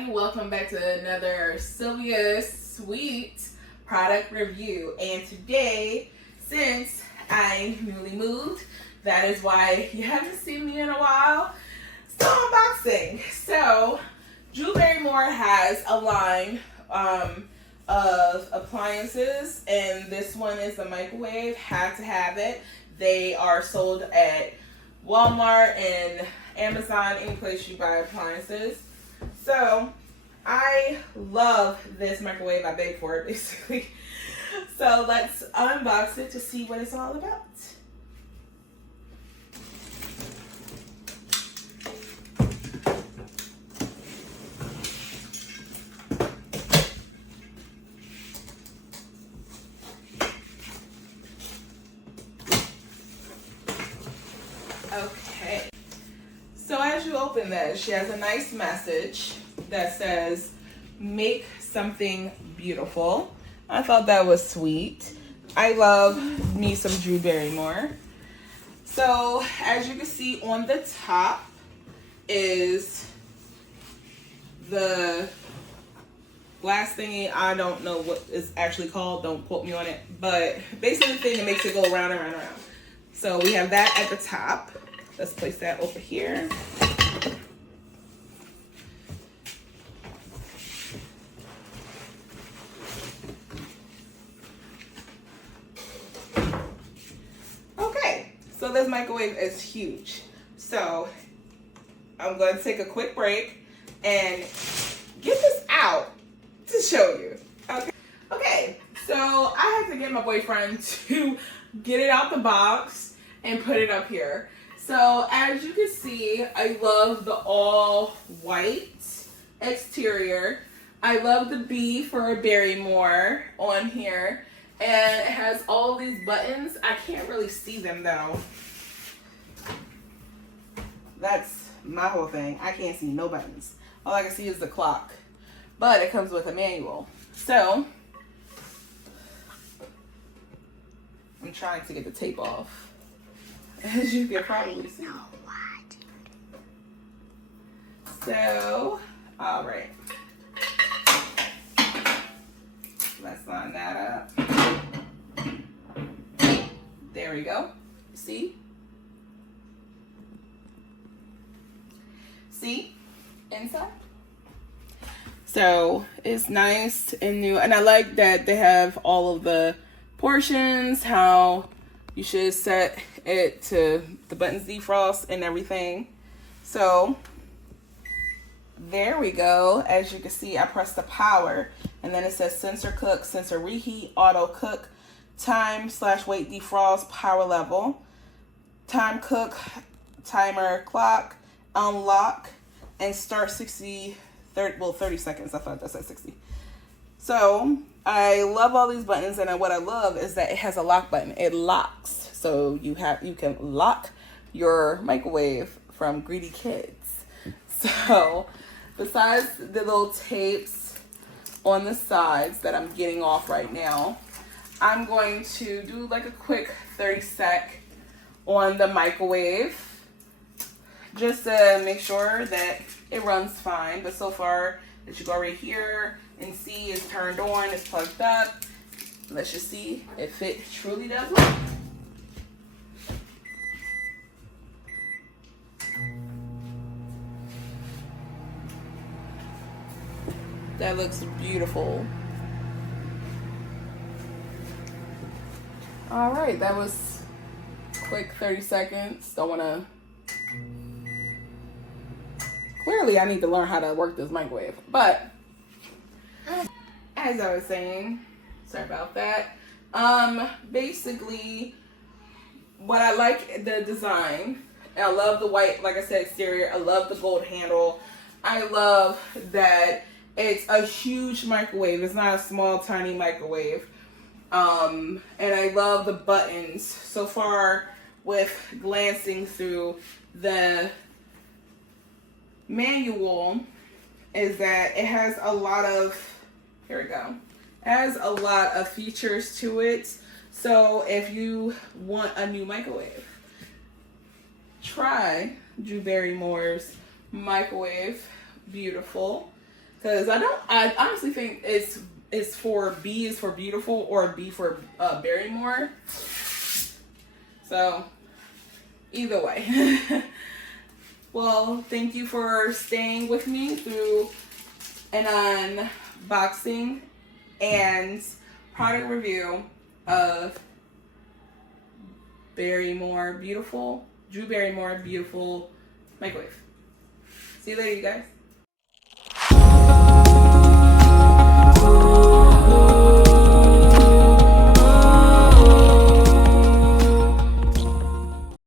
everybody, welcome back to another Sylvia Sweet product review. And today, since I newly moved, that is why you haven't seen me in a while, still unboxing. So Barrymore has a line of appliances, and this one is the microwave. Had to have it. They are sold at Walmart and Amazon, any place you buy appliances. So I love this microwave. I begged for it basically. So let's unbox it to see what it's all about. Okay, so as you open this, she has a nice message that says, "Make something beautiful." I thought that was sweet. I love me some Drew Barrymore. So as you can see on the top is the glass thingy. I don't know what it's actually called. Don't quote me on it. But basically the thing that makes it go round and round and round. So we have that at the top. Let's place that over here. Okay, so this microwave is huge. So I'm going to take a quick break and get this out to show you. Okay, so I had to get my boyfriend to get it out the box and put it up here. So as you can see, I love the all white exterior. I love the B for Barrymore on here. And it has all these buttons. I can't really see them though. That's my whole thing. I can't see no buttons. All I can see is the clock. But it comes with a manual. So I'm trying to get the tape off, as you can probably see. So, all right. Let's line that up. There we go. See? See? Inside? So, it's nice and new. And I like that they have all of the portions, how you should set it to the buttons defrost and everything. So there we go. As you can see, I press the power and then it says sensor cook, sensor reheat, auto cook, time/wait defrost, power level, time cook, timer clock, unlock, and start 30 seconds. I thought that said 60. So I love all these buttons, and what I love is that it has a lock button. It locks, so you can lock your microwave from greedy kids. So besides the little tapes on the sides that I'm getting off right now, I'm going to do like a quick 30 sec on the microwave just to make sure that it runs fine. But so far, that you go right here and see it's turned on, it's plugged up. Let's just see if it truly does work. That looks beautiful. All right, that was quick 30 seconds. Don't wanna, clearly I need to learn how to work this microwave, but as I was saying, sorry about that. Basically, what I like the design. I love the white, like I said, exterior. I love the gold handle. I love that it's a huge microwave. It's not a small, tiny microwave. And I love the buttons. So far, with glancing through the manual, is that it has a lot of, here we go. It has a lot of features to it. So if you want a new microwave, try Barrymore's microwave. Beautiful. Because I honestly think it's for B is for beautiful or B for Barrymore. So either way. Well, thank you for staying with me through an unboxing and product review of Barrymore Beautiful, Drew Barrymore Beautiful Microwave. See you later, you guys.